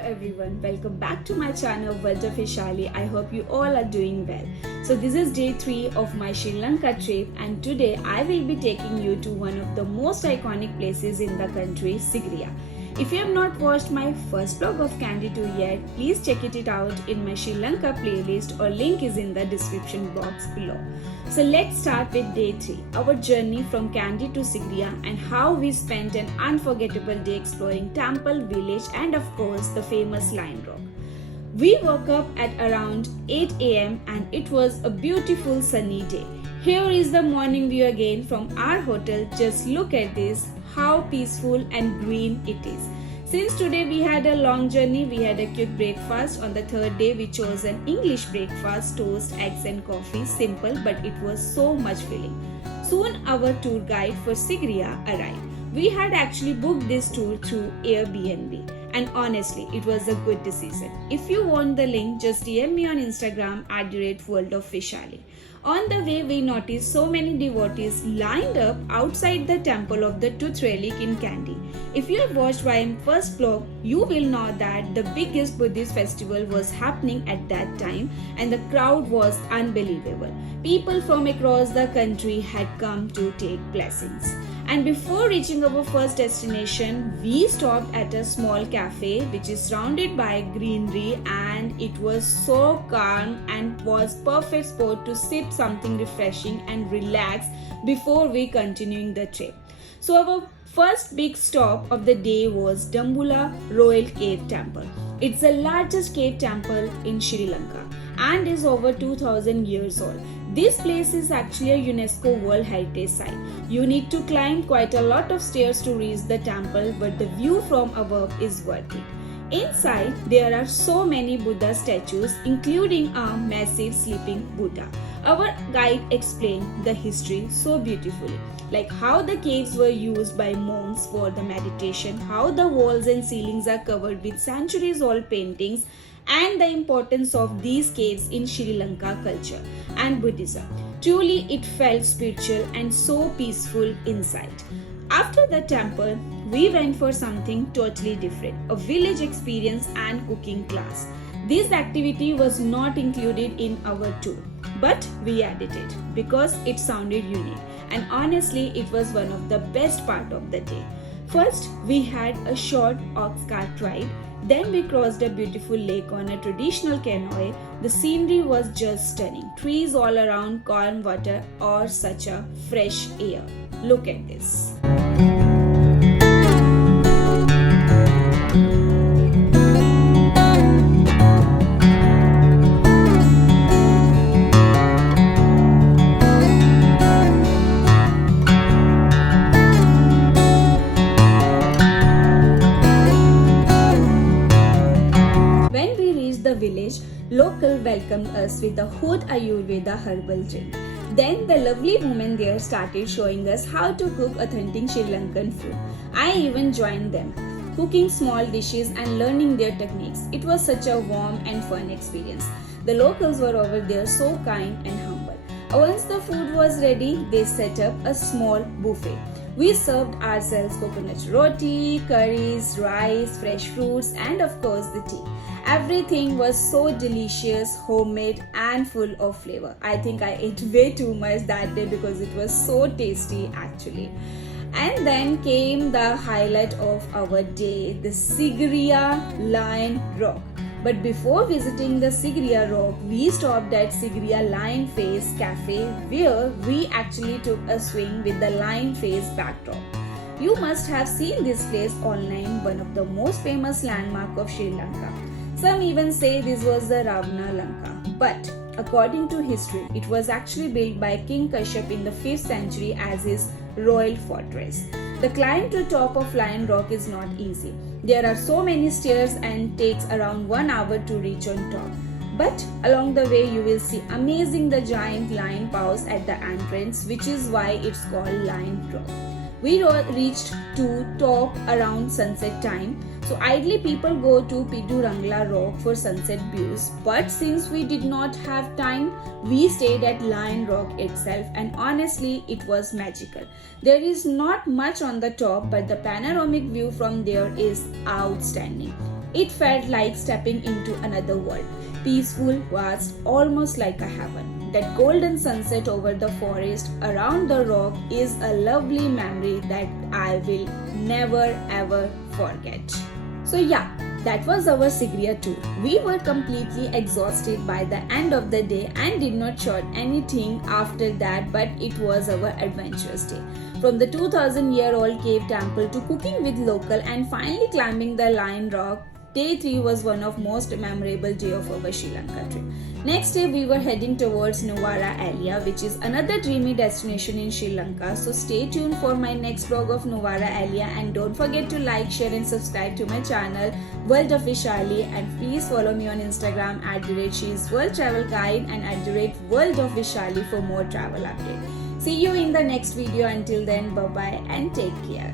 everyone, welcome back to my channel World of Ishali. I hope you all are doing well. So this is day 3 of my Sri Lanka trip, and today I will be taking you to one of the most iconic places in the country, Sigiriya. If you have not watched my first vlog of Kandy 2 yet, please check it out in my Sri Lanka playlist, or link is in the description box below. So let's start with day 3, our journey from Kandy to Sigiriya, and how we spent an unforgettable day exploring temple, village and of course the famous Lion Rock. We woke up at around 8 am and it was a beautiful sunny day. Here is the morning view again from our hotel. Just look at this, how peaceful and green it is. Since today we had a long journey, we had a quick breakfast. On the third day we chose an English breakfast, toast, eggs and coffee, simple but it was so much filling. Soon our tour guide for Sigiriya arrived. We had actually booked this tour through Airbnb, and honestly it was a good decision. If you want the link, just DM me on Instagram @worldofishali. On the way, we noticed so many devotees lined up outside the temple of the Tooth Relic in Kandy. If you have watched my first vlog, you will know that the biggest Buddhist festival was happening at that time and the crowd was unbelievable. People from across the country had come to take blessings. And before reaching our first destination, we stopped at a small cafe which is surrounded by greenery, and it was so calm and was perfect spot to sip something refreshing and relax before we continuing the trip. So our first big stop of the day was Dambulla Royal Cave Temple. It's the largest cave temple in Sri Lanka and is over 2000 years old. This place is actually a UNESCO World Heritage Site. You need to climb quite a lot of stairs to reach the temple, but the view from above is worth it. Inside, there are so many Buddha statues, including a massive sleeping Buddha. Our guide explained the history so beautifully, like how the caves were used by monks for the meditation, how the walls and ceilings are covered with centuries-old paintings, and the importance of these caves in Sri Lanka culture and Buddhism. Truly, it felt spiritual and so peaceful inside. After the temple, we went for something totally different, a village experience and cooking class. This activity was not included in our tour, but we added it because it sounded unique, and honestly it was one of the best part of the day. First, we had a short ox cart ride. Then we crossed a beautiful lake on a traditional canoe. The scenery was just stunning. Trees all around, calm water, or such a fresh air. Look at this. Local welcomed us with a hot Ayurveda herbal drink. Then the lovely women there started showing us how to cook authentic Sri Lankan food. I even joined them, cooking small dishes and learning their techniques. It was such a warm and fun experience. The locals were over there so kind and humble. Once the food was ready, they set up a small buffet. We served ourselves coconut roti, curries, rice, fresh fruits and of course the tea. Everything was so delicious, homemade and full of flavor. I think I ate way too much that day because it was so tasty actually. And then came the highlight of our day, the Sigiriya Lion Rock. But before visiting the Sigiriya Rock, we stopped at Sigiriya Lion Face Cafe, where we actually took a swing with the lion face backdrop. You must have seen this place online, one of the most famous landmarks of Sri Lanka. Some even say this was the Ravana Lanka, but according to history, it was actually built by King Kashyap in the 5th century as his royal fortress. The climb to top of Lion Rock is not easy. There are so many stairs and takes around 1 hour to reach on top. But along the way you will see amazing the giant lion paws at the entrance, which is why it's called Lion Rock. We reached to top around sunset time. So ideally people go to Pidurangala rock for sunset views, but since we did not have time, we stayed at Lion Rock itself, and honestly it was magical. There is not much on the top, but the panoramic view from there is outstanding. It felt like stepping into another world. Peaceful, vast, almost like a heaven. That golden sunset over the forest around the rock is a lovely memory that I will never ever forget. So yeah, that was our Sigiriya tour. We were completely exhausted by the end of the day and did not shot anything after that, but it was our adventurous day. From the 2000-year-old cave temple to cooking with local and finally climbing the Lion Rock, day 3 was one of most memorable day of our Sri Lanka trip. Next day we were heading towards Nuwara area, which is another dreamy destination in Sri Lanka. So stay tuned for my next vlog of Nuwara area, and don't forget to like, share and subscribe to my channel World Officially, and please follow me on Instagram @She's World Travel Guide and @World Officially for more travel updates. See you in the next video. Until then, bye bye and take care.